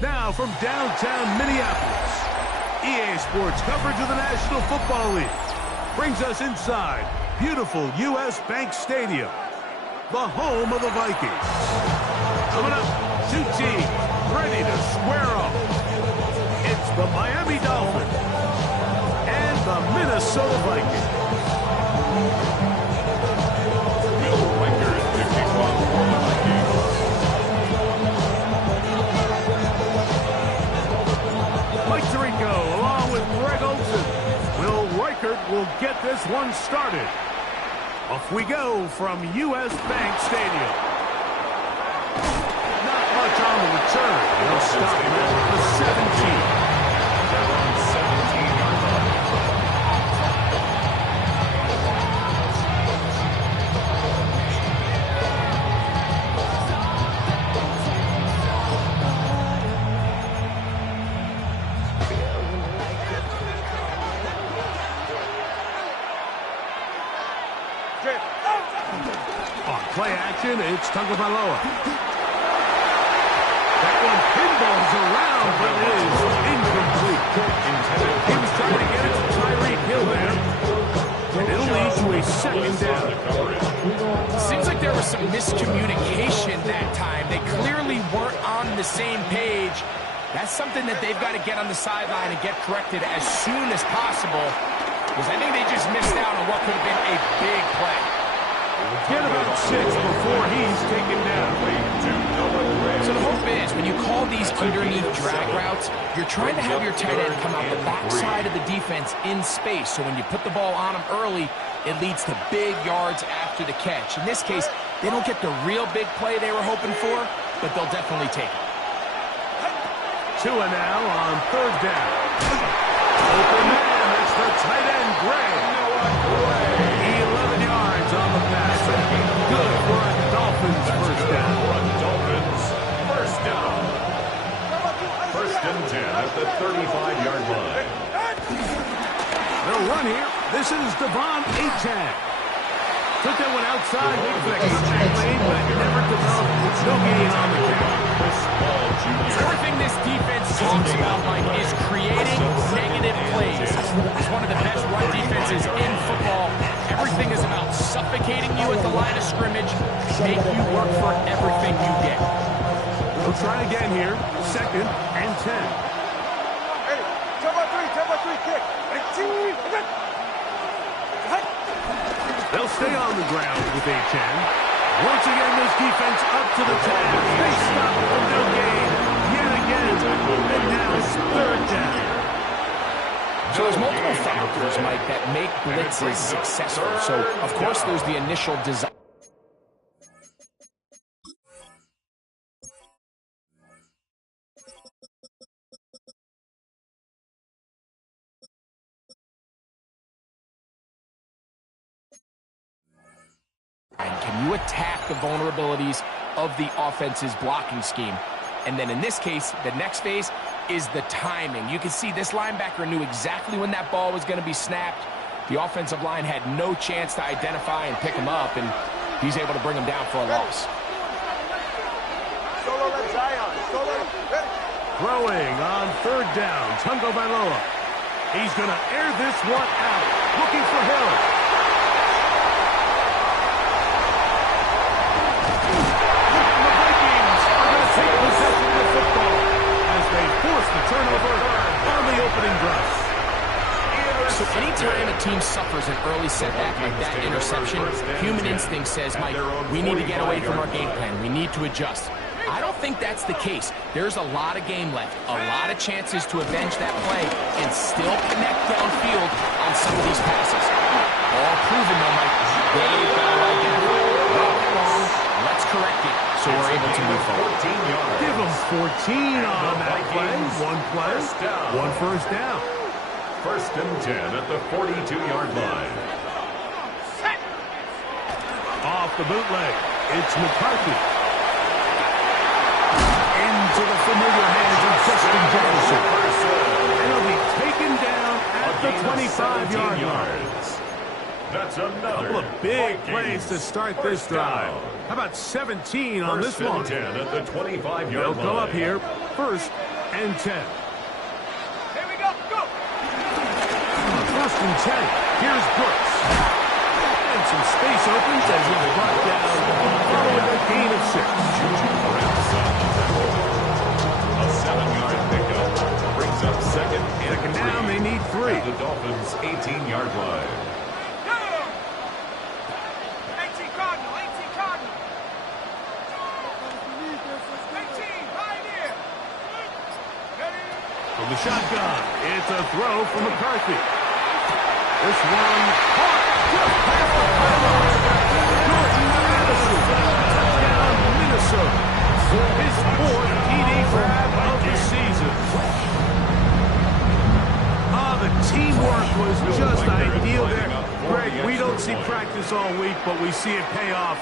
Now from downtown Minneapolis, EA Sports coverage of the National Football League brings us inside beautiful U.S. Bank Stadium, the home of the Vikings. Coming up, two teams ready to square off. It's the Miami Dolphins and the Minnesota Vikings. Bill Riker at 51 for the Vikings. Mike Tirico along with Greg Olsen. Will Reichert will get this one started. Off we go from U.S. Bank Stadium. Not much on the return. They'll stop him at the 17. They're on 17-yard line. On play action, it's Tagovailoa. That one pinballs around, but it is incomplete. He was trying to get it to Tyreek Hill there, and it'll lead to a second down. Seems like there was some miscommunication that time. They clearly weren't on the same page. That's something that they've got to get on the sideline and get corrected as soon as possible, because I think they just missed out on what could have been a big play. Get about 6 before he's taken down. So the hope is, when you call these underneath drag routes, you're trying to have your tight end come out the backside of the defense in space. So when you put the ball on him early, it leads to big yards after the catch. In this case, they don't get the real big play they were hoping for, but they'll definitely take it. Tua now on third down. Open man, it's the tight end, Gray. 11 yards on the pass. Good for a Dolphins first down. First down. First and 10 at the 35-yard line. They'll run here. This is Devon Achane. Took that one outside, waiting for that comeback lane, but it never developed. No gain on the catch. Everything this defense talks about, Mike, is creating negative plays. It's one of the best run defenses in football. Everything is about suffocating you at the line of scrimmage, make you work for everything you get. We'll try again here. Second and 10. Ready. 10-by-3, kick. They'll stay on the ground with Achane. Once again, this defense up to the task. They stop for no gain. Yet again. And now it's third down. So there's multiple factors, Mike, that make blitzes successful. So, of course, there's the initial design. Can you attack the vulnerabilities of the offense's blocking scheme? And then in this case, the next phase is the timing. You can see this linebacker knew exactly when that ball was going to be snapped. The offensive line had no chance to identify and pick him up, and he's able to bring him down for a loss. Throwing on third down, Tagovailoa. He's going to air this one out, looking for Hill. The Vikings are going to take possession of the football as they force the turnover on the opening drive. So anytime a team suffers an early setback like that interception, human instinct says, Mike, we need to get away from our game plan. We need to adjust. I don't think that's the case. There's a lot of game left, a lot of chances to avenge that play and still connect downfield on some of these passes. All proven, though, Mike, they've got to identify right and wrong. Let's correct it so we're able to move forward. Give them 14 on that play. One play, one first down. First and 10 at the 42-yard line. Off the bootleg, it's McCarthy. Into the familiar hands of Justin Jefferson. And he'll be taken down at the 25-yard line. That's another couple of big plays to start this drive. How about 17 on this one? First and 10 at the 25-yard line. They'll go up here, first and 10. Here we go, go! First and 10. Here's Brooks. And some space opens as he's brought down following a gain of 6. A 7-yard pickup brings up second and down. They need 3. The Dolphins' 18-yard line. 18 Cardinal, 18 Cardinal. 18, Pioneer. Ready? From the shotgun, it's a throw from McCarthy. This one caught just past the pylon. Jordan Addison, touchdown Minnesota. His 4th TD grab of the season. The teamwork was just ideal there. Greg, we don't see practice all week, but we see it pay off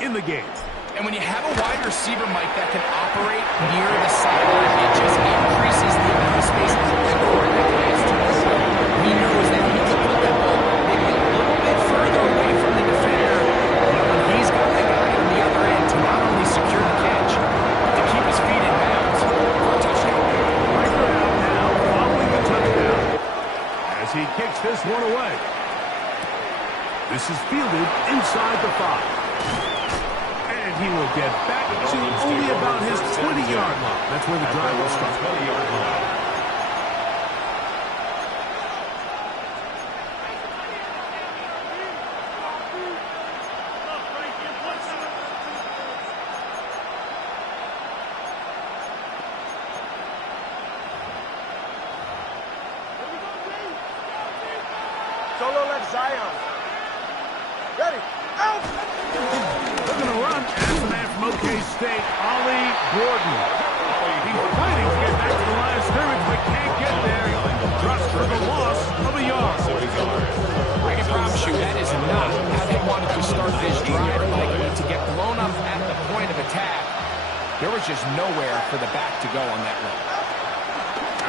in the game. And when you have a wide receiver, Mike, that can operate near the sideline, it just increases the amount of space that quarterback has to his side. What he knows that he can put that ball maybe a little bit further away from the defender. When he's got the guy on the other end to not only secure the catch, but to keep his feet in bounds for a touchdown. Riker out now, following the touchdown, as he kicks this one away. This is fielded inside the 5. And he will get back to only about his 20-yard line. That's where the drive will start. 20-yard line. Solo left Zion. Ready? Out! They're going to run as the man from OK State, Ollie Gordon. He's fighting to get back to the line of scrimmage, but can't get there. Just for the loss of a yard. I can promise you that is not how they wanted to start this drive, likely to get blown up at the point of attack. There was just nowhere for the back to go on that run.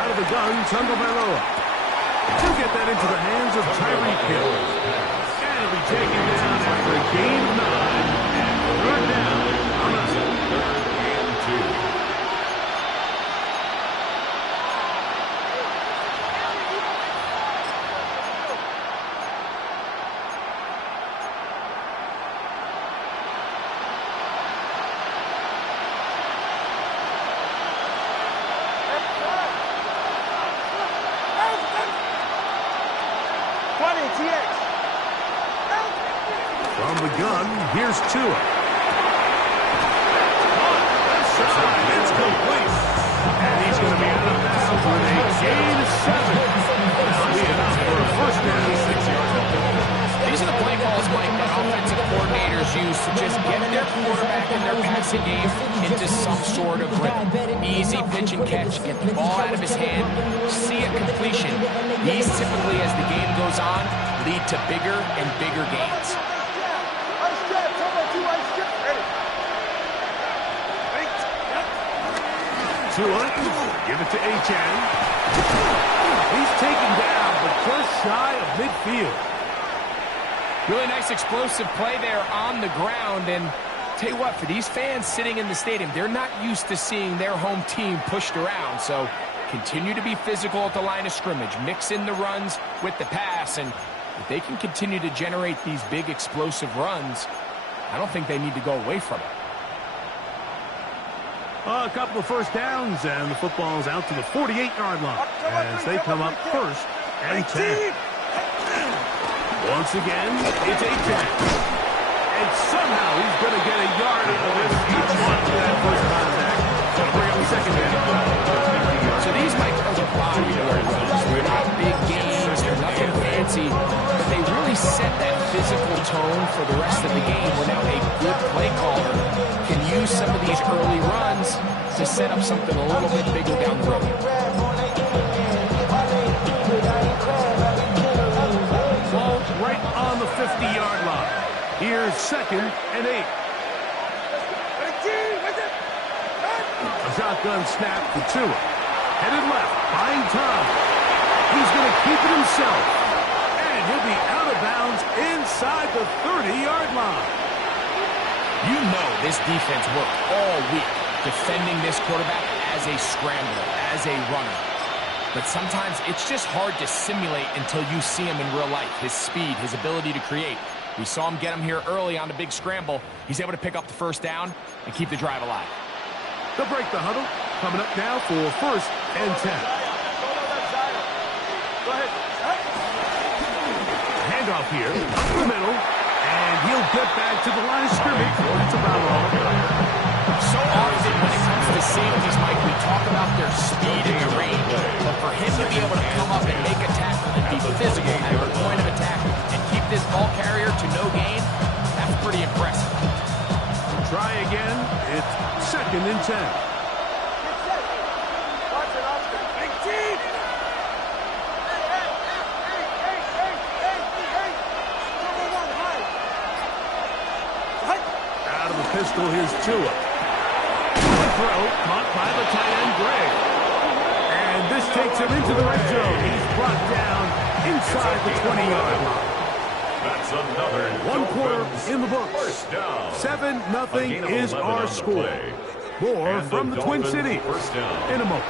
Out of the gun, Tagovailoa. He'll get that into the hands of Tyreek Hill. And he'll be taken down after a gain of 9. And 3rd down on us. 3rd and 2. From the gun, here's Tua. It's complete. And he's going to be out of bounds with a gain of 7. That'll be enough for a first down. 6 yards. These are the play calls, Mike, that offensive coordinators use to just get their quarterback and their passing game into some sort of rhythm. Easy pitch and catch, get the ball out of his hand, see a completion. These typically, as the game goes on, lead to bigger and bigger gains. Tua, give it to Achane. He's taken down, but just shy of midfield. Really nice explosive play there on the ground. And tell you what, for these fans sitting in the stadium, they're not used to seeing their home team pushed around. So continue to be physical at the line of scrimmage. Mix in the runs with the pass. And if they can continue to generate these big explosive runs, I don't think they need to go away from it. A couple of first downs, and the football's out to the 48-yard line as they come up first and 10. Once again, it's Achane. And somehow he's going to get a yard out of this each one for that first contact. Going to bring up the second down. So these might are the popular runs. They're not big games. They're nothing fancy. But they really set that physical tone for the rest of the game where now a good play caller can use some of these early runs to set up something a little bit bigger down the road. Here's 2nd and 8. A shotgun snap to Tua. Headed left, buying time. He's going to keep it himself. And he'll be out of bounds inside the 30-yard line. You know this defense worked all week defending this quarterback as a scrambler, as a runner. But sometimes it's just hard to simulate until you see him in real life. His speed, his ability to create. We saw him get him here early on the big scramble. He's able to pick up the first down and keep the drive alive. They'll break the huddle. Coming up now for 1st and 10. Go ahead. Handoff here, up the middle, and he'll get back to the line of scrimmage. That's about all. So often when it comes to safeties, Mike, we talk about their speed and their range. But for him to be able to come up and make a tackle and be physical at the point of attack and keep this ball carrier to no gain, that's pretty impressive. Try again. It's 2nd and 10. Watch it, Oscar. Big team. Out of the pistol, here's Tua. The throw, caught by the tight end, Gray. And this takes him into the red zone. He's brought down inside the 20-yard line. That's another 1 quarter Dolphins in the books. first down. 7-0 is our score. More And from the Twin Dolphins Cities first down. in a moment.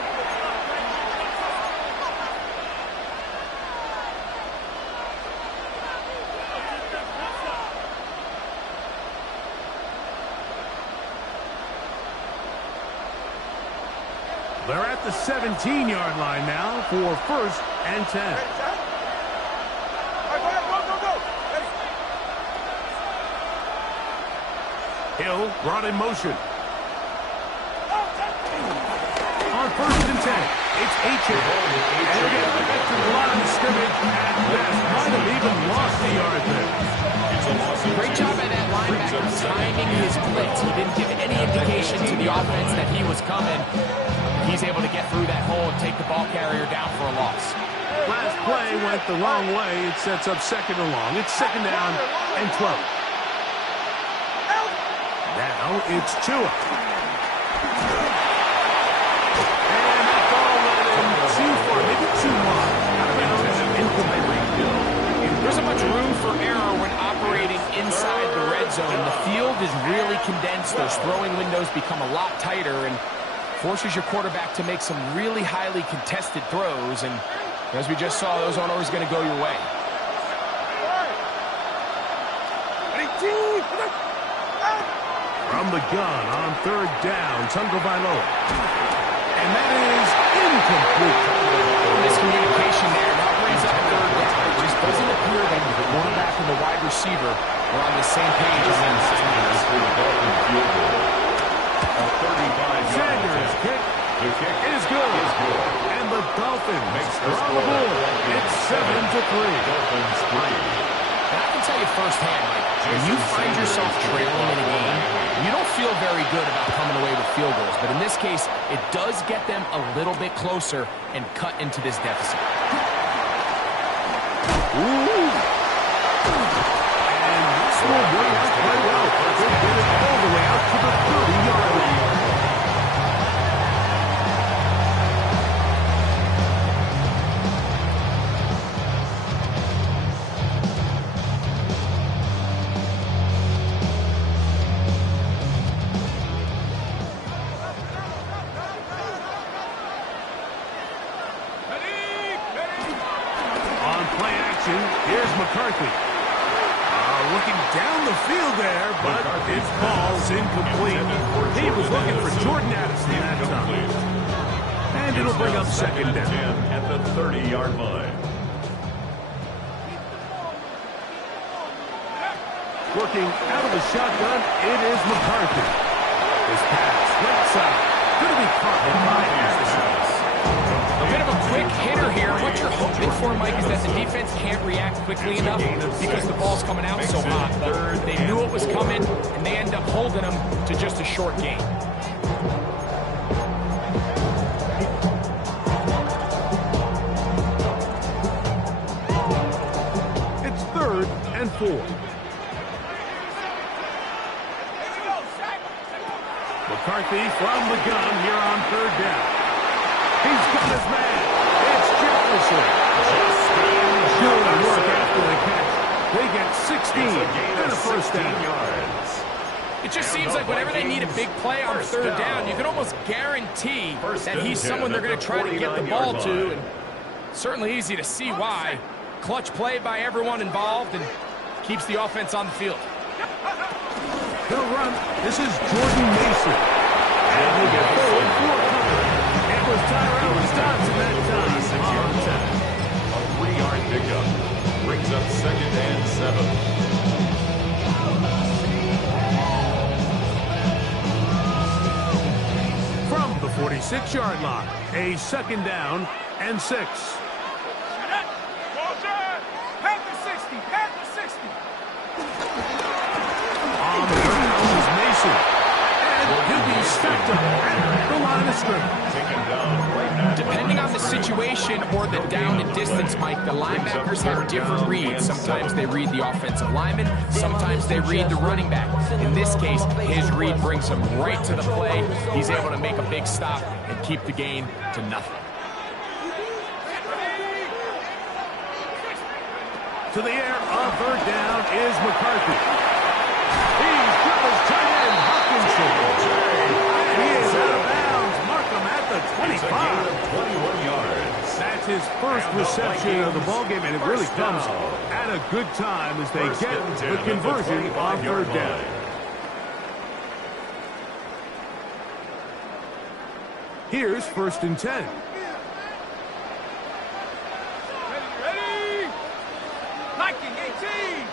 They're at the 17-yard line now for 1st and 10. Ready, set? All right, go. Ready. Hill brought in motion. On 1st and 10, it's H.A. And again, back to the line of scrimmage at best. Might have even lost the yard there. Great job by that linebacker timing his blitz. He didn't give any indication to the offense that he was coming. He's able to get through that hole and take the ball carrier down for a loss. Last play went the wrong way. It sets up 2nd and long. It's 2nd down and 12. Now it's Tua. And that ball went in too far, maybe too wide. Out of bounds, incomplete. There's a much room for error when operating inside the red zone. The field is really condensed. Those throwing windows become a lot tighter and forces your quarterback to make some really highly contested throws. And as we just saw, those aren't always going to go your way. From the gun on 3rd down, Tagovailoa. And that is incomplete. Miscommunication there. Now brings up 3rd down. It just doesn't appear that the quarterback and the wide receiver are on the same page as them. Sanders' kick is good. And the Dolphins are on the board. It's 7-3. And I can tell you firsthand, Mike, when you find yourself trailing in a game, you don't feel very good about coming away with field goals. But in this case, it does get them a little bit closer and cut into this deficit. Ooh. And this will work out quite well. They get it all the way out to the 30-yard line. Here's McCarthy. Looking down the field there, but his ball's incomplete. He was looking for Jordan Addison that time. And it'll bring up 2nd down. At the 30-yard line. Working out of the shotgun, it is McCarthy. His pass, right side. Going to be caught by Addison. A bit of a quick hitter here. What you're hoping for, Mike, is that the defense can't react quickly enough because the ball's coming out so hot. But they knew it was coming, and they end up holding them to just a short gain. It's 3rd and 4. McCarthy from the gun here on third down. He's got his man. It's Jefferson. Good work after the catch. They get 16 and a first down. It just seems like whenever they need a big play on third down, you can almost guarantee that he's someone they're going to try to get the ball to. And certainly easy to see why. Clutch play by everyone involved and keeps the offense on the field. They'll run. This is Jordan Mason. And he'll get forward for a cover. It was Tyrell Johnson that time. A 3-yard pickup. Brings up 2nd and 7. From the 46-yard line, a 2nd down and 6. Panther 60, Panther 60. On the ground is Mason. And he'll be stacked up at the line of scrimmage. Taken down right now. Depending on the situation or the down and distance, Mike, the linebackers have different reads. Sometimes they read the offensive lineman. Sometimes they read the running back. In this case, his read brings him right to the play. He's able to make a big stop and keep the gain to nothing. To the air on third down is McCarthy. He's got his tight end, Hawkinson. And he is out of bounds. Mark him at the 25. 21 yards. That's his first reception of the ballgame, and it really comes at a good time as they get the conversion on third down. Here's 1st and 10. Ready? Liking 18.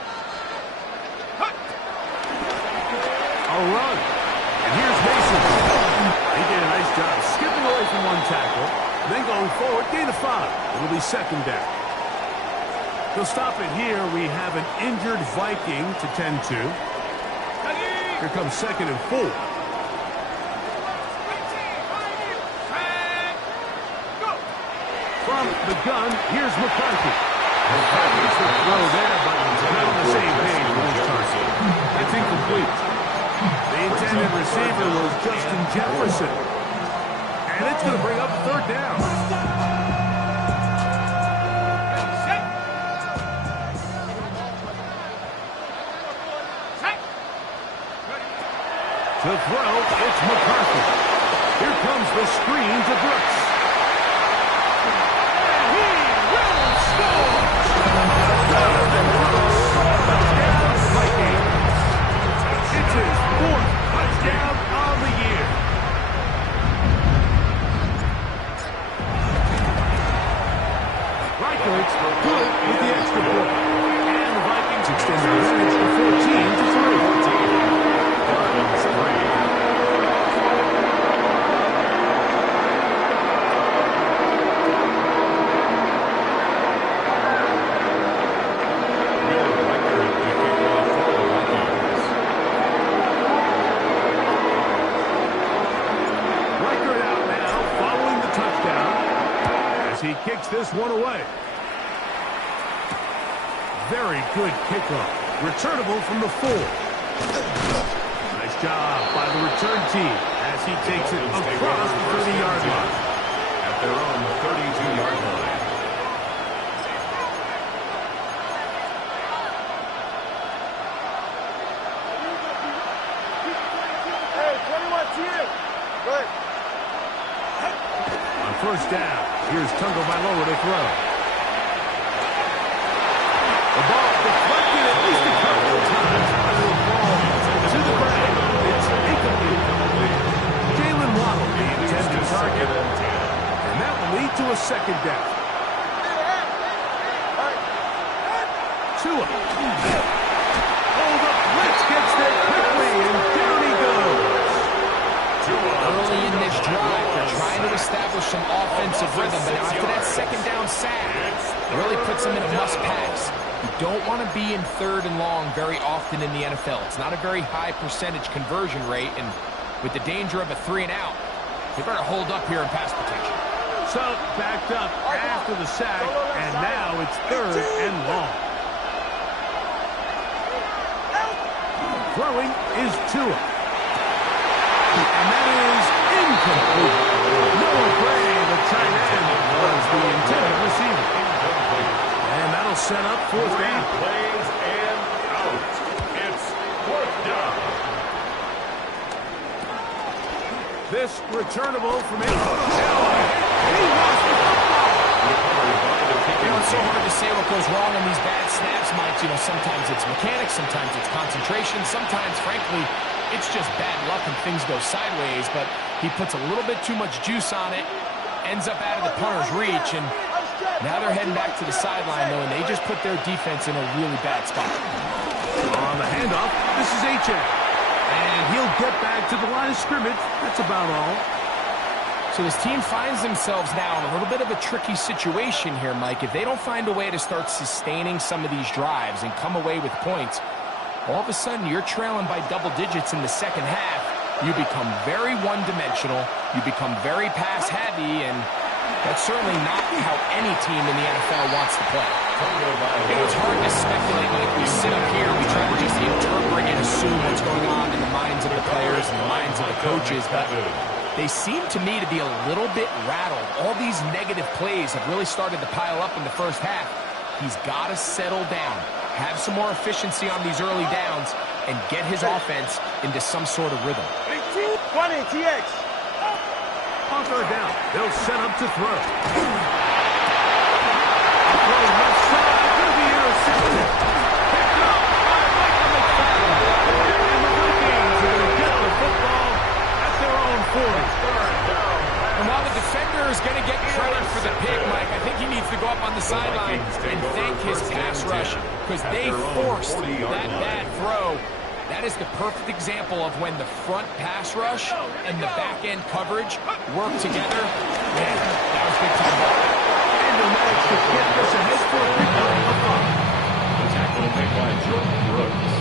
A run. And here's Mason. He did a nice job skipping away from one tackle, then going forward, gain of 5. It'll be 2nd down. They'll stop it here. We have an injured Viking to tend to. Here comes 2nd and 4. From the gun, here's McCarthy. McCarthy's the throw there, but not on the same page with his target. It's incomplete. The intended receiver was Justin Jefferson. And it's going to bring up 3rd down. To throw, it's McCarthy. Here comes the screen to Brooks. And he will score! Jonathan Brooks, touchdown Viking. It's his 4th touchdown on the year. Reichardt's good with the extra point. And the Vikings extend their advantage to 14-3. He kicks this one away. Very good kickoff. Returnable from the 4. Nice job by the return team as he takes it across the 30-yard line. At their own 32-yard line. Hey, 21 here. Good. On 1st down, here's Tagovailoa to throw. The ball deflected at least a couple of times. A little ball to the ground. It's incomplete. Jalen Waddle, the intended target. And that will lead to a 2nd down. Tua. Hold up. Blitz gets there quickly, and down he goes. Early in this drive, they're trying to establish some offensive rhythm, but after that 2nd down sack, it really puts them in a must-pass. You don't want to be in 3rd and long very often in the NFL. It's not a very high percentage conversion rate, and with the danger of a 3-and-out, they better hold up here in pass protection. So, backed up after the sack, and now it's 3rd and long. Throwing is Tua. And that is incomplete. Noah Gray, the tight end, was the intended receiver. And that'll set up fourth down. Plays and out. It's fourth down. This returnable from him. He lost the football. You know, it's so hard to say what goes wrong in these bad snaps, Mike. You know, sometimes it's mechanics, sometimes it's concentration, sometimes, frankly, it's just bad luck and things go sideways, but he puts a little bit too much juice on it, ends up out of the punter's reach, and now they're heading back to the sideline, though, and they just put their defense in a really bad spot. On the handoff, this is H.A. And he'll get back to the line of scrimmage. That's about all. So this team finds themselves now in a little bit of a tricky situation here, Mike. If they don't find a way to start sustaining some of these drives and come away with points, all of a sudden you're trailing by double digits in the second half. You become very one-dimensional. You become very pass-heavy, and that's certainly not how any team in the NFL wants to play. You know, it's hard to speculate. Like, we sit up here, we try to just interpret and assume what's going on in the minds of the players and the minds of the coaches, but they seem to me to be a little bit rattled. All these negative plays have really started to pile up in the first half. He's got to settle down, have some more efficiency on these early downs, and get his offense into some sort of rhythm. 20, TX. On third down, they'll set up to throw. Throw left side, going to be intercepted. Picked up by Michael McFadden. And the Vikings are going to get the football at their own 40. And while the defender is going to get credit for the pick, Mike, I think he needs to go up on the sideline and thank his pass rush, because they forced that bad throw. That is the perfect example of when the front pass rush and the back-end coverage work together. Man, that was big time ball. And they'll manage to get this ahead for a big play of 5. The tackle made by Jordan Brooks.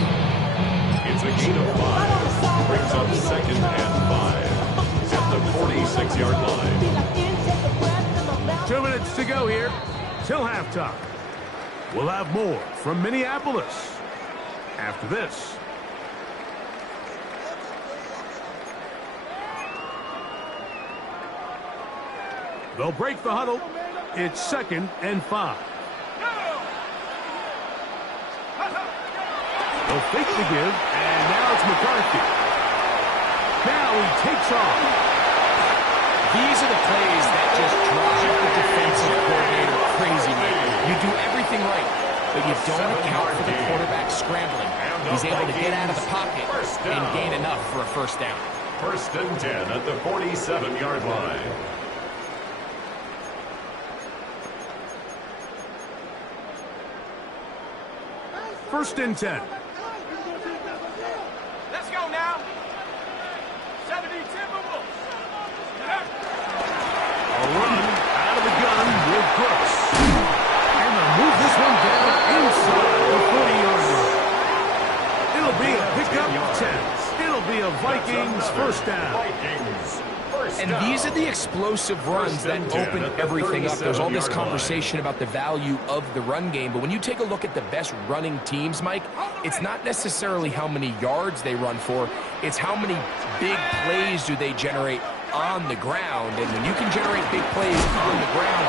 It's a gain of 5. Brings up second and 5 at the 46-yard line. 2 minutes to go here till halftime. We'll have more from Minneapolis after this. They'll break the huddle. It's second and 5. They'll fake the give, and now it's McCarthy. Now he takes off. These are the plays that just drive the defensive coordinator crazy, Mike. You do everything right, but you don't account for the quarterback scrambling. He's able to get out of the pocket and gain enough for a first down. First and 10 at the 47-yard line. First and 10. Let's go now. 70 Timberwolves. A run out of the gun with Brooks. And they'll move this one down inside the 40-yard line. It'll be a pickup 10. It'll be a Vikings first down. And these are the explosive runs that open everything up. There's all this conversation about the value of the run game, but when you take a look at the best running teams, Mike, it's not necessarily how many yards they run for, it's how many big plays do they generate on the ground. And when you can generate big plays on the ground,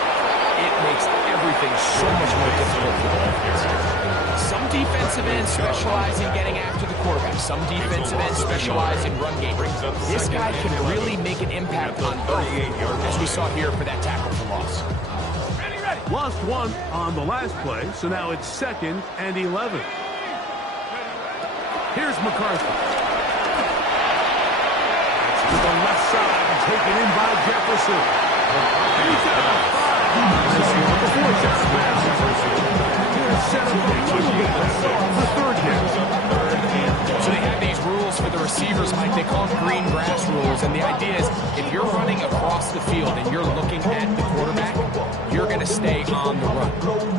it makes everything so much more difficult for the defense. Some defensive ends specialize in getting after the quarterback. Some defensive ends specialize in run game. This guy can really make an impact on both, as we saw here for that tackle for loss. Lost one on the last play, so now it's second and 11. Here's McCarthy. To the left side, taken in by Jefferson. He's got a 5. Before just set up the third down. So they have these rules for the receivers, Mike. They call them green grass rules. And the idea is if you're running across the field and you're looking at the quarterback, you're going to stay on the run.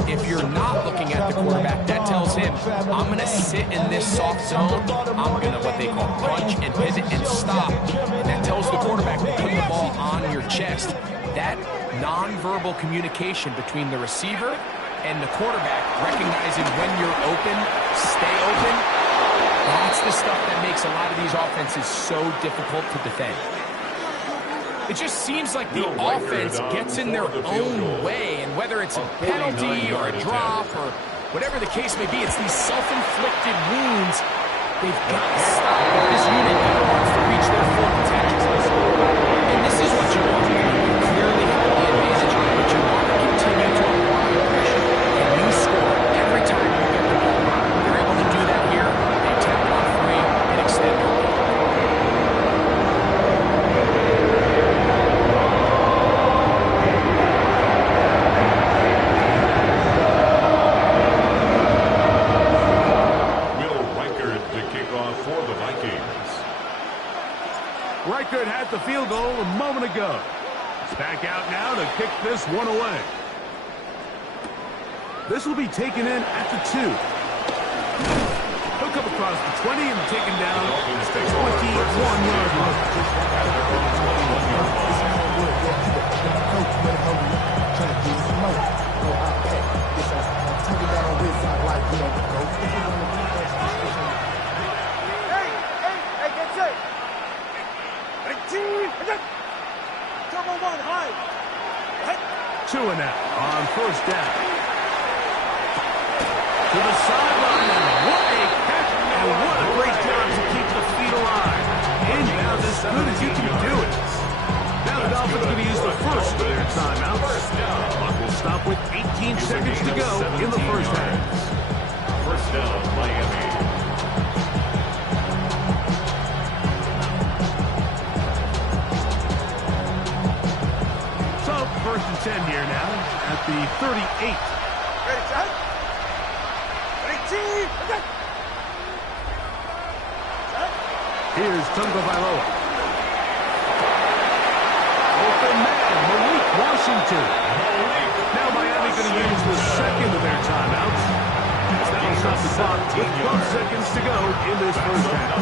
If you're not looking at the quarterback, that tells him, I'm going to sit in this soft zone. I'm going to what they call punch and pivot and stop. And that tells the quarterback to put the ball on your chest. That nonverbal communication between the receiver and the quarterback, recognizing when you're open, stay open, That's the stuff that makes a lot of these offenses so difficult to defend. It just seems like the offense gets in their own way, and whether it's a penalty or a drop or whatever the case may be, it's these self-inflicted wounds. They've got to stop if this unit ever wants to reach their full potential. And this is what you want. You clearly have the advantage, but you want to continue to apply pressure. And you score every time you get the ball. They're able to do that here. They tap on free and extend their lead. Reichert had the field goal a moment ago. He's back out now to kick this one away. This will be taken in at the 2. He'll come across the 20 and taken down at the 21-yard Hey, get set. Turbo 1, high. 2 and out on first down. To the sideline, and what a catch, and what a great job to keep the feet alive. Inbound as good as you can do it. Now the Dolphins going to use the first of their timeouts. Clock will stop with 18 seconds to go in the first half. First down, Miami. First and 10 here now at the 38. Ready, set. Ready, team. Here's Tagovailoa. Open man, Malik Washington. Now Miami going to use the second of their timeouts. That'll stop the clock with 12 seconds to go in this first half.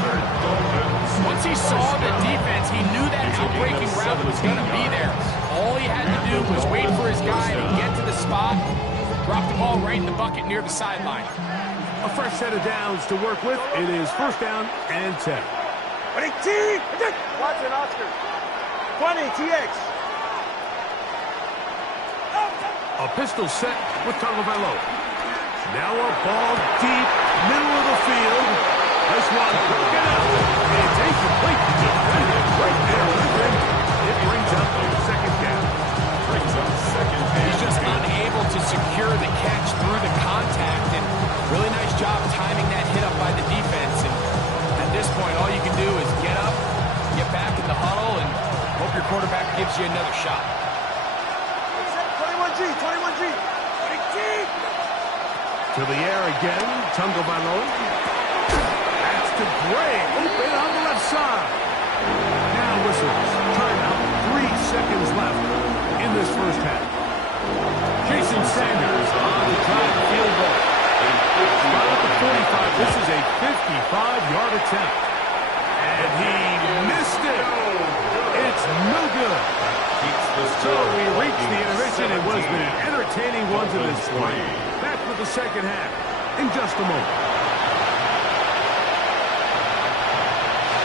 Once he saw the defense, he knew that outbreaking route was going to be there. All he had to do was wait for his guy to get to the spot, drop the ball right in the bucket near the sideline. A fresh set of downs to work with. It is first down and 10. Ready, team. Watson, Oscar. 20, TX. A pistol set with Tagovailoa. Now a ball deep, middle of the field. This one broken up. It's incomplete. Defended right there with him. It brings up the second down. He's just unable to secure the catch through the contact, and really nice job timing that hit up by the defense. And at this point, all you can do is get up, get back in the huddle, and hope your quarterback gives you another shot. 21G, 21G. 20G. To the air again, Tagovailoa. That's to Gray, open on the left side. Now whistles. Timeout. 3 seconds left in this first half. Jason Sanders on the drive field goal. Spot at the 45. This is a 55-yard attempt. And he missed it. It's no good. So we reached the intermission. It was an entertaining one to this point. Back with the second half in just a moment.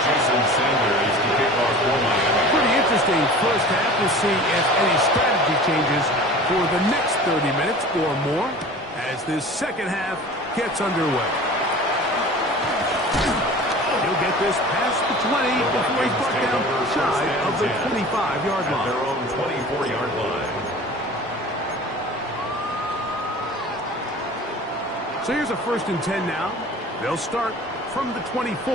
Jason Sanders to kick off for Miami. Pretty interesting first half. We'll see if any strategy changes for the next 30 minutes or more as this second half gets underway. He'll get this past the 20 before he's brought down shy of the 25-yard line. Their own 24-yard line. So here's a first and 10 now. They'll start from the 24.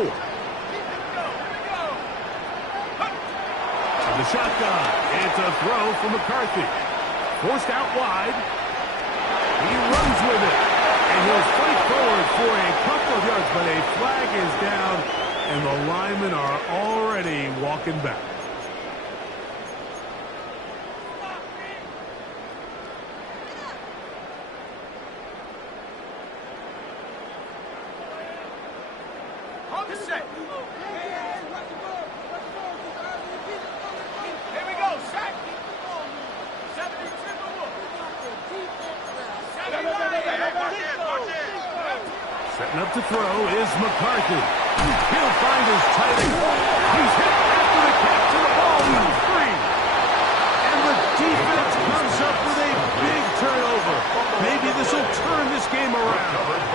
The shotgun. It's a throw for McCarthy. Forced out wide. He runs with it. And he'll fight forward for a couple of yards, but a flag is down, and the linemen are already walking back. Hold the set. Here we go, set. 70 Timberwolves. Setting up to throw is McCarthy. He'll find his tight end. He's hit after the catch to the ball. He's free. And the defense comes up with a big turnover. Maybe this will turn this game around.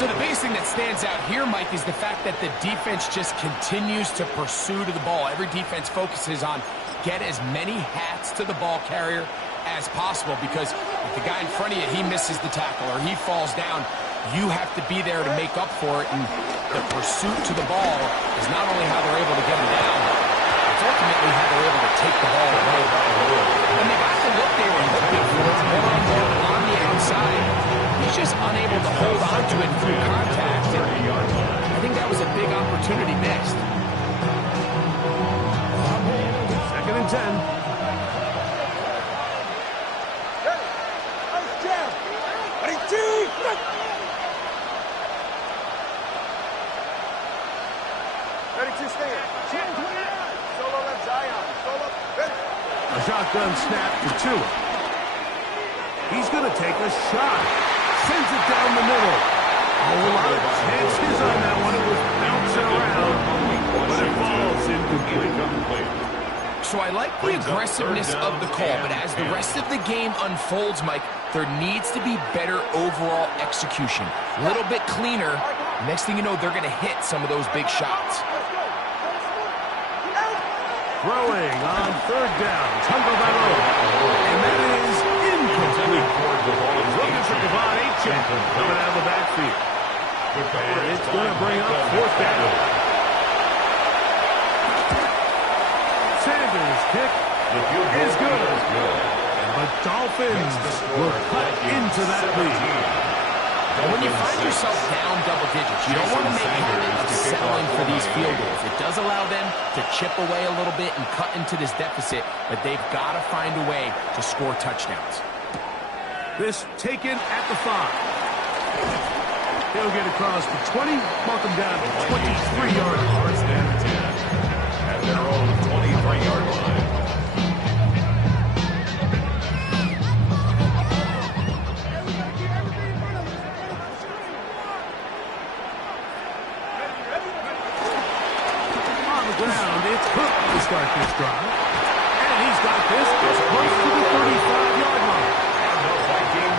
So the biggest thing that stands out here, Mike, is the fact that the defense just continues to pursue to the ball. Every defense focuses on get as many hats to the ball carrier as possible, because if the guy in front of you, he misses the tackle or he falls down, you have to be there to make up for it. And the pursuit to the ball is not only how they're able to get him down, it's ultimately how they're able to take the ball away. And they got the look they were looking for, on the outside. He's just unable to hold on to it through contact. And I think that was a big opportunity missed. 2nd and 10. A shotgun snap to Tua. He's going to take a shot. Sends it down the middle. A lot of chances on that one. It was bouncing around, but it falls incomplete. So I like the aggressiveness of the call, but as the rest of the game unfolds, Mike, there needs to be better overall execution. A little bit cleaner. Next thing you know, they're going to hit some of those big shots. Throwing on 3rd down. Tagovailoa. And that is incomplete. He's looking for Devon Achane coming out of the backfield. And it's going to bring up 4th down. Sanders' kick is good. And the Dolphins will cut into that lead. When you find yourself down double digits, you don't want to make a habit of settling for these field goals. It does allow them to chip away a little bit and cut into this deficit, but they've got to find a way to score touchdowns. This taken at the 5. He'll get across the 20, mark him down to 23-yard line. At their own 23-yard line. It's Cook to start this drive. And he's got this. It's close to the 35-yard line.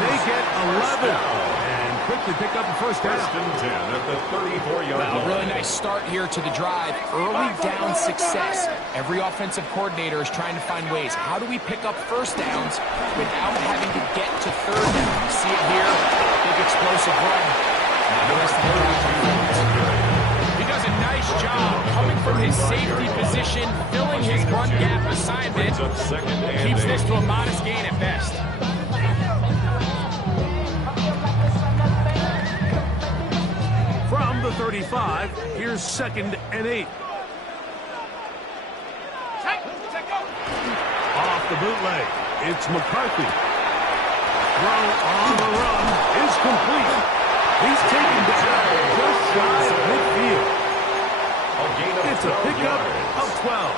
They get 11. And quickly pick up a 1st down. 1st and 10 at the 34-yard line. A really nice start here to the drive. Early down success. Every offensive coordinator is trying to find ways. How do we pick up 1st downs without having to get to 3rd down? You see it here. Big explosive run. Now the rest of the drive. He does a nice job coming from his safety position, filling his run gap assignment. Keeps this to a modest gain at best. From the 35, here's 2nd and 8. Off the bootleg, it's McCarthy. Throw on the run is complete. He's taken down just shy of midfield. It's a pickup of 12.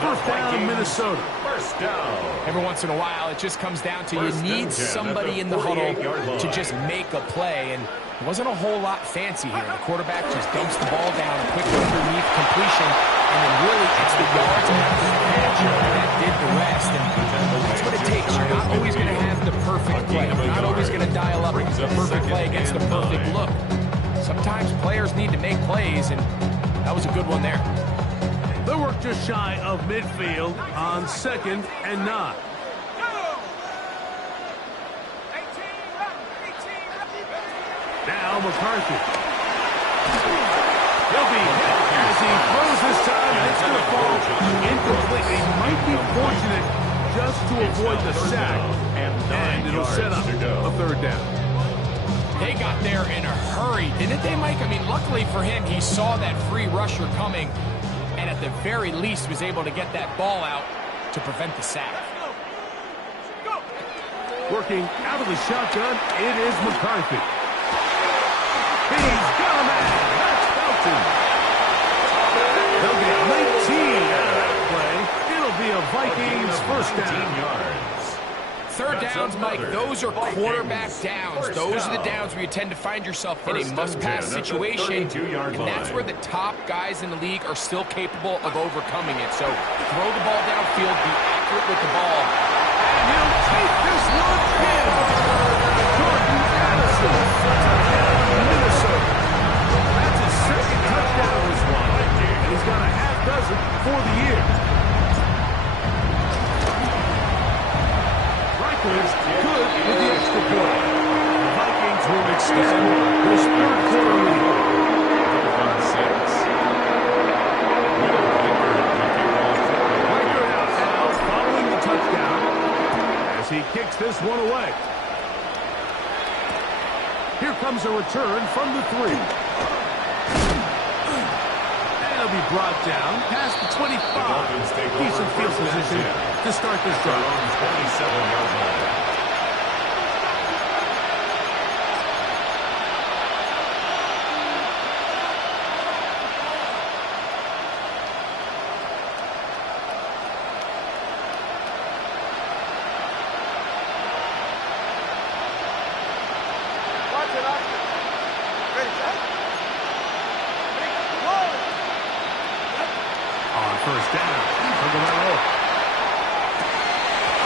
1st down, Minnesota. 1st down. Every once in a while, it just comes down to you need somebody in the huddle to just make a play, and it wasn't a whole lot fancy here. The quarterback just dumps the ball down, a quick underneath completion, and then really it's the yards after the catch that did the rest. And that's what it takes. You're not always going to have the perfect play. You're not always going to dial up the perfect play against the perfect look. Sometimes players need to make plays, and that was a good one there. They work just shy of midfield on 2nd and 9. Now McCarthy. He'll be hit as he throws this time, and it's going to fall incomplete. He might be fortunate just to avoid the sack, and it'll set up a 3rd down. They got there in a hurry, didn't they, Mike? I mean, luckily for him, he saw that free rusher coming, and at the very least was able to get that ball out to prevent the sack. Working out of the shotgun, it is McCarthy. He's got a man. That's Felton. They'll get 19 out of that play. It'll be a Vikings 1st down. Third downs, Mike, those are quarterback downs. Those are the downs where you tend to find yourself in a must-pass situation, and that's where the top guys in the league are still capable of overcoming it. So throw the ball downfield, be accurate with the ball. And he'll take this one in. Jordan Addison, touchdown, Minnesota. That's his second touchdown this one, and he's got a half dozen for the year. Is good with the extra point. The Vikings will extend this third quarter lead. Riker out now following the touchdown as he kicks this one away. Here comes a return from the 3. And he'll be brought down past the 25. Decent field position to start this drive. 27-yard line. On first down, Tagovailoa.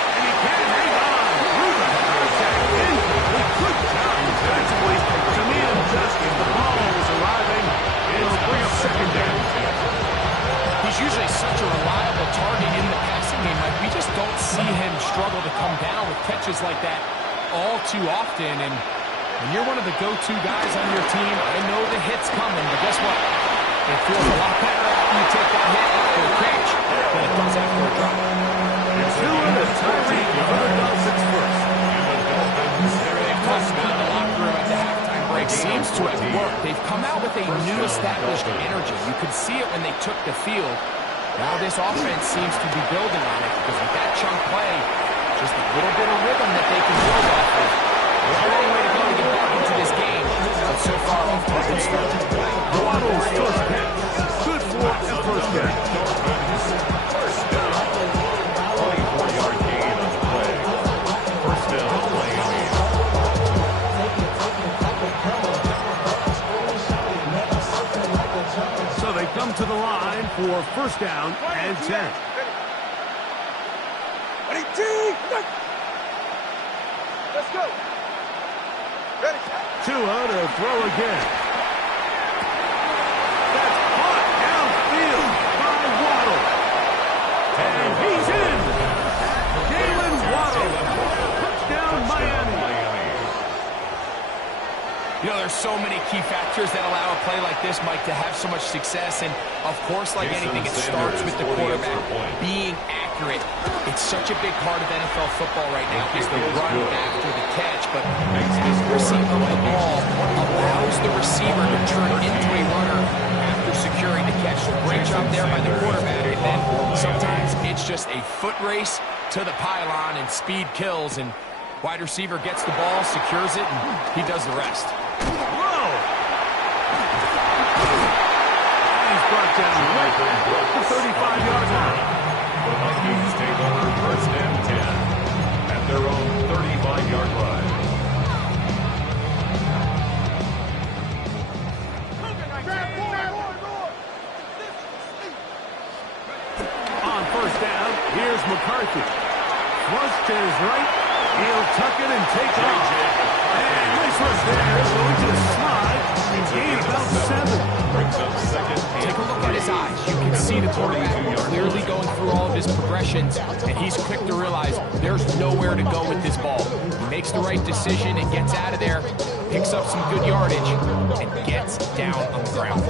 And he can hang on through the contact. Incomplete. Good job defensively to meet him just as the ball was arriving. It'll bring up second down. He's usually such a reliable target in the passing game. Like, we just don't see him struggle to come down with catches like that all too often. And when you're one of the go-to guys on your team, I know the hit's coming, but guess what? It feels a lot better after you take that hit after a catch than it does after a drop. Two in the Tyreek for the Dolphins first. They've talked about the locker room at the halftime break. Seems to have worked. They've come out with a new established energy. You could see it when they took the field. Now this offense seems to be building on it because with that chunk play, just a little bit of rhythm that they can build off of. There's a long way to go to get back into this game, but so far off to a good start. Waddle's first catch. Good for a first down. First down. 24-yard gain on the play. First down, Miami. So they come to the line for first down and 10. Let's go. Ready. Tua to throw again. That's caught downfield by Waddle. And he's in. Jalen Waddle. Touchdown, Miami. You know, there's so many key factors that allow a play like this, Mike, to have so much success. And, of course, like anything, it starts with the quarterback being accurate. It's such a big part of NFL football right now is the run after the catch. But accuracy of the ball allows the receiver to turn into a runner after securing the catch. So great job there by the quarterback. And then sometimes it's just a foot race to the pylon and speed kills. And wide receiver gets the ball, secures it, and he does the rest. Whoa! And he's brought down right at the 35-yard line. The Vikings take over first and 10 at their own 35-yard line. On first down, here's McCarthy. Flush to his right. He'll tuck it and take off. And this was there, going to slide and gain about 7. Brings up second. Take a look at his eyes. You can see the quarterback clearly going through all of his progressions, and he's quick to realize there's nowhere to go with this ball. He makes the right decision and gets out of there, picks up some good yardage, and gets down on the ground.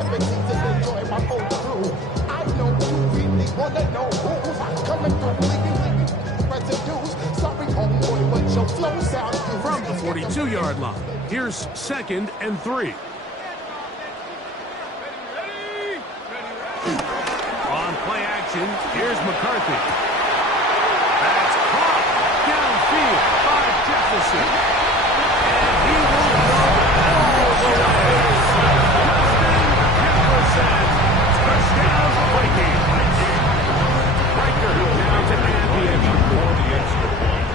From the 42-yard line, here's second and 3. On play action, here's McCarthy. That's caught downfield by Jefferson. And he will go all the way. Justin Jefferson. Touchdown, Vikings. Riker now to add the extra point.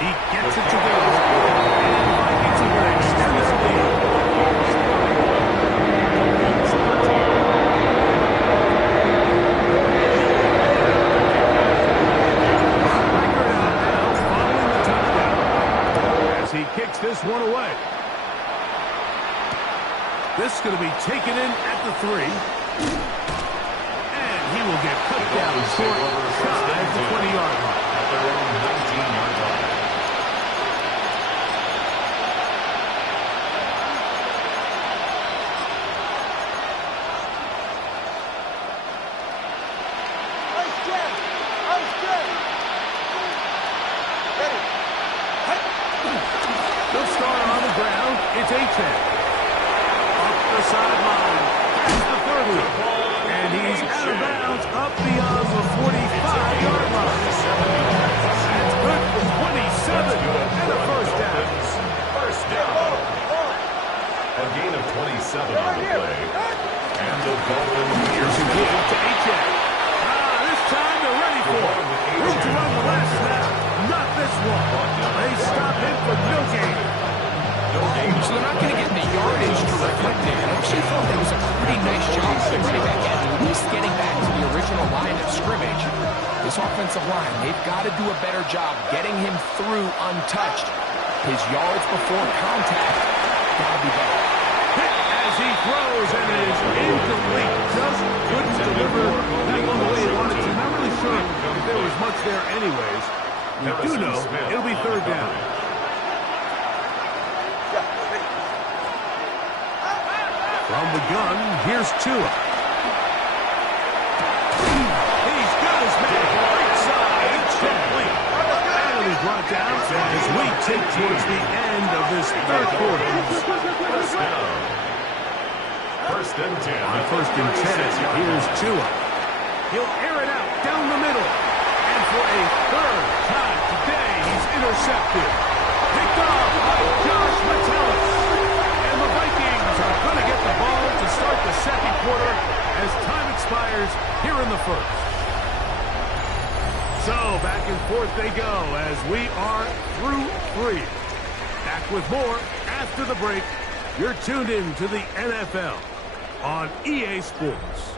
He gets it to go. And the Vikings are going to extend this lead. Record out now following the touchdown. As he kicks this one away. This is going to be taken in at the 3. And he will get cut down short side the 20-yard line. At their own 19-yard line. The starter on the ground, it's H.A. Up the sideline, past the 30. And he's out of bounds up beyond the 45-yard line. That's good for 27 and a first down. First down. A gain of 27 on the play. And the Dolphins. Here's a give to H.A. This time they're ready for it. Room to run the last snap. Not this one. They stop him for no gain. So they're not going to get the yardage to reflect it. I actually thought that was a pretty nice job by the running back at least getting back to the original line of scrimmage. This offensive line, they've got to do a better job getting him through untouched. His yards before contact got to be better. Hit as he throws, and it is incomplete. Just couldn't deliver that one the way he wanted to. Not really sure if there was much there anyways. We do know it'll be third down. From the gun, here's Tua. He's got his man right side. It's complete. And he'll be brought down as we take towards the end of this third quarter. First down. First and 10. On first and 10, here's Tua. He'll air it out down the middle. And for a third time today, he's intercepted. Picked off by Josh Metellus. And the Vikings are going to get the ball to start the second quarter as time expires here in the first. So back and forth they go as we are through 3. Back with more after the break. You're tuned in to the NFL on EA Sports.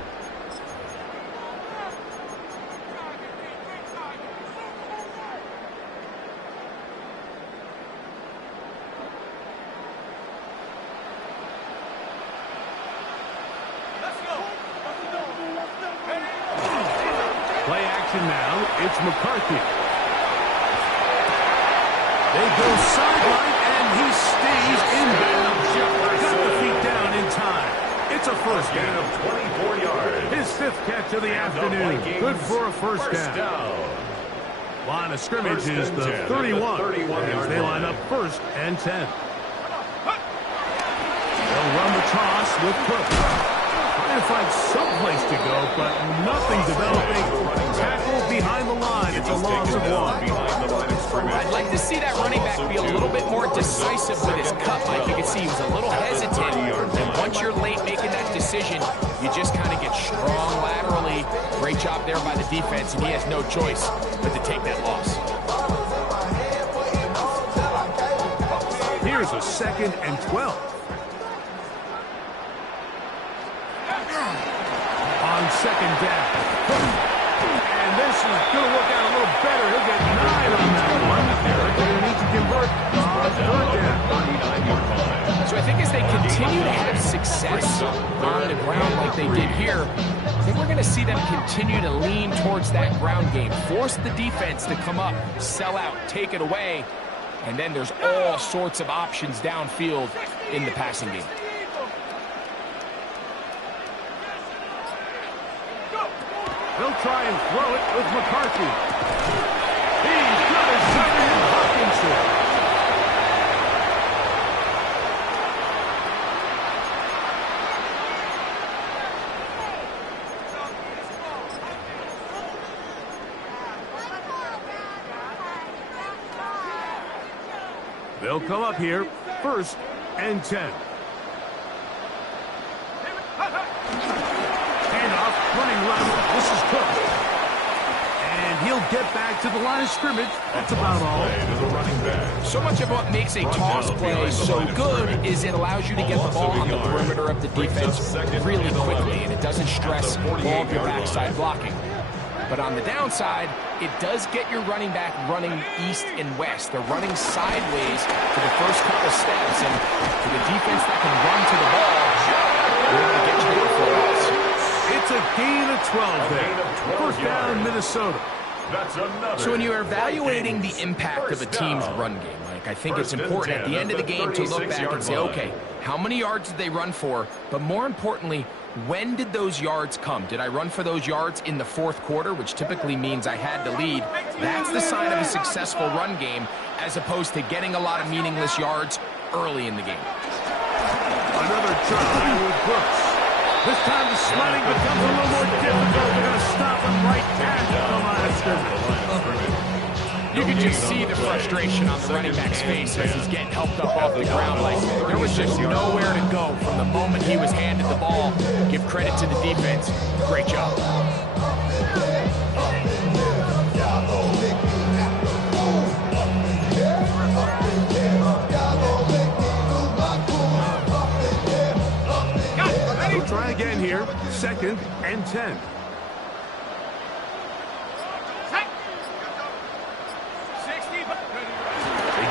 Play action now. It's McCarthy. They go sideline, and he stays inbound. Got the feet down in time. It's a first Gain down. of 24 yards. His 5th catch of the afternoon. Good for a first down. Line of scrimmage is the 31. As they line up first and 10. They'll run the toss with Cook. Trying to find some place to go, but nothing developing. Tackle behind the line. It's a loss of 1. I'd like to see that running back be a little bit more decisive with his cut. Like you can see, he was a little hesitant. And once you're late making that decision, you just kind of get strong laterally. Great job there by the defense, and he has no choice but to take that loss. Here's a 2nd and 12. On second down. And this is going to work out a little better. He'll get 9 on that one. They're going to need to convert on third down. So I think as they continue to have success on the ground like they did here, I think we're going to see them continue to lean towards that ground game. Force the defense to come up, sell out, take it away. And then there's all sorts of options downfield in the passing game. He'll try and throw it with McCarthy. He's got his shot in Hopkinson. They'll come up here, 1st and 10. Handoff, running left. This is Cook. And he'll get back to the line of scrimmage. That's about all. So much of what makes a toss play so good is it allows you to get the ball on the perimeter of the defense really quickly, and it doesn't stress all of your backside blocking. But on the downside, it does get your running back running east and west. They're running sideways for the first couple steps, and for the defense that can run to the ball, we're going to get you there before else. It's a gain of 12 there. First down, Minnesota. So when you're evaluating the impact of a team's run game, Mike, I think it's important at the end of the game to look back and say, okay, how many yards did they run for? But more importantly, when did those yards come? Did I run for those yards in the fourth quarter, which typically means I had to lead? That's the sign of a successful run game, as opposed to getting a lot of meaningless yards early in the game. Another try with Brooks. This time the sliding becomes a little more difficult. They're going to stop him right at the line of scrimmage. You can just see the frustration on the running back's face as he's getting helped up off the ground. Like, there was just nowhere to go from the moment he was handed the ball. Give credit to the defense. Great job. We'll try again here. 2nd and 10.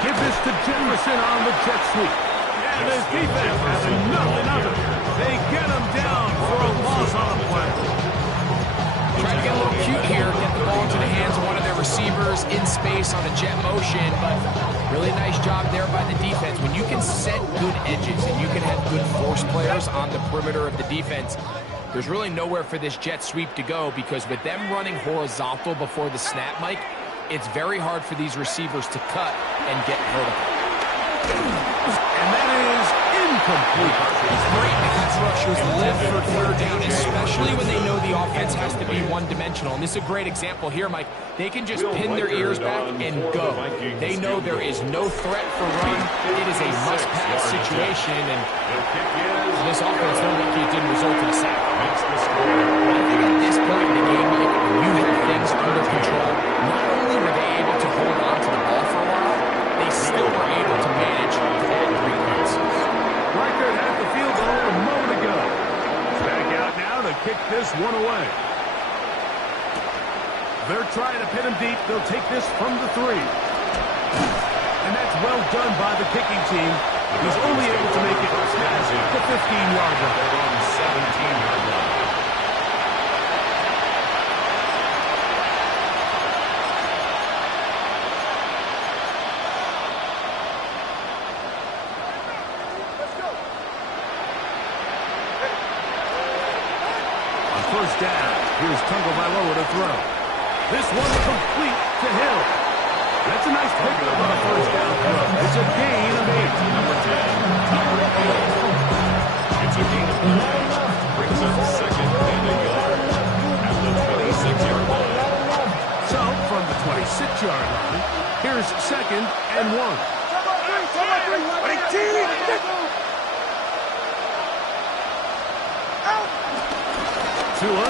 Give this to Jefferson on the jet sweep. And his defense has nothing of it. They get him down for a loss on the play. Trying to get a little cute here, get the ball into the hands of one of their receivers in space on a jet motion, but really nice job there by the defense. When you can set good edges and you can have good force players on the perimeter of the defense, there's really nowhere for this jet sweep to go, because with them running horizontal before the snap, Mike, it's very hard for these receivers to cut and get vertical. And that is incomplete. It's great pass rushers live for third down, especially when they know the offense has to be one-dimensional. And this is a great example here, Mike. They can just pin their ears back and go. They know there is no threat for run. It is a must-pass situation, and this offense, they're lucky it didn't result in a sack. I think at this point in the game, Mike, when you have things under control, not only were they able to hold on to the ball for a while, they still were able to manage to add 3 points. Reichert had the field goal a moment ago. Back out now to kick this one away. They're trying to pin him deep. They'll take this from the 3. And that's well done by the kicking team. He's only able to make it past the 15-yard line. They're on 17-yard line. First down. Here's Tagovailoa to throw. This one's complete to Hill. That's a nice pickup on a first down throw. It's a gain of 8. Number 10, Tagovailoa. It's a gain of 9. Brings up 2nd and a yard at the 26-yard line. So, from the 26-yard line, here's 2nd and 1. Tua,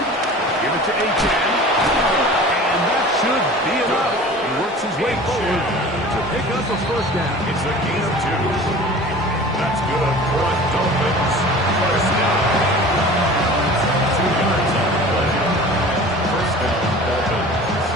give it to Achan, and that should be enough. He works his way forward to pick up a first down. It's a gain of 2. That's good for the Dolphins. First down. 2 yards on the play. First down, Dolphins.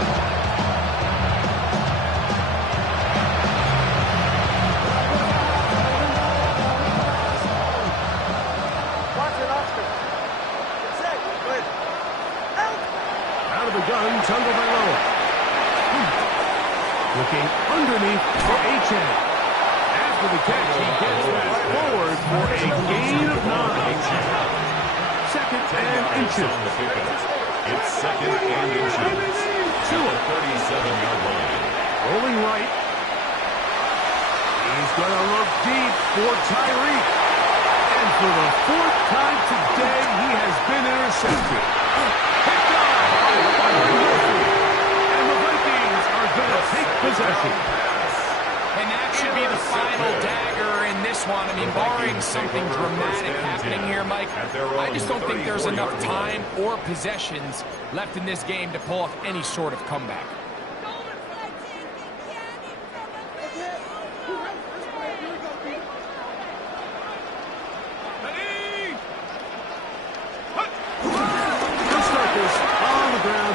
Out of the gun, Tagovailoa. Looking underneath for Achan. After the catch, he gets that forward for a gain of 9. 2nd and inches. It's 2nd and inches. Tua, 37-yard line. Rolling right. He's going to look deep for Tyreek. And for the 4th time today, he has been intercepted. Picked up by Byron Murphy. And the Vikings are going to take possession. And that's should be the final dagger in this one. I mean, barring something dramatic happening here, Mike, I just don't think there's enough time or possessions left in this game to pull off any sort of comeback.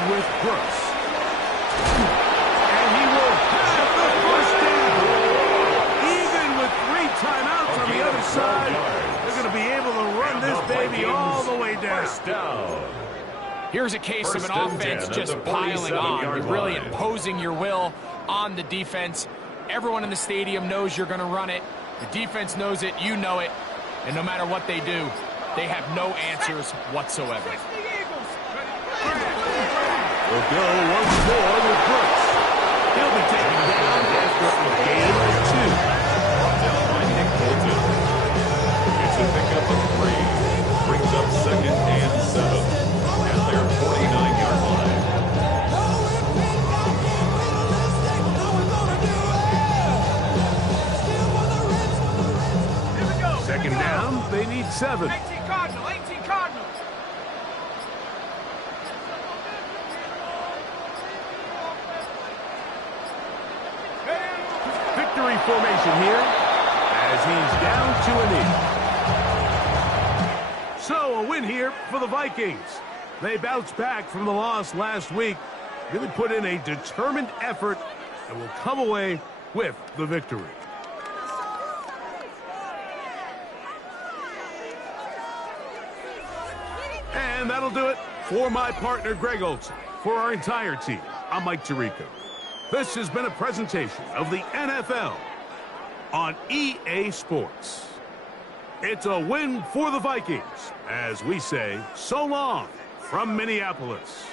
With Brooks. And he will have the first down. Even with 3 timeouts on the other side, they're going to be able to run this baby all the way down. Here's a case of an offense just piling on. You're really imposing your will on the defense. Everyone in the stadium knows you're going to run it. The defense knows it. You know it. And no matter what they do, they have no answers whatsoever. Will go once more with Brooks. He'll be taken down after a gain of 2. Down by Nick Bolton. It's a pickup of 3. Brings up 2nd and 7. At their 49-yard line. Here we go. 2nd down, they need 7. 18 Cardinal, 18 Cardinal. Victory formation here as he's down to a knee. So a win here for the Vikings. They bounced back from the loss last week, really put in a determined effort, and will come away with the victory. And that'll do it for my partner Greg Olson. For our entire team, I'm Mike Tirico. This has been a presentation of the NFL on EA Sports. It's a win for the Vikings, as we say so long from Minneapolis.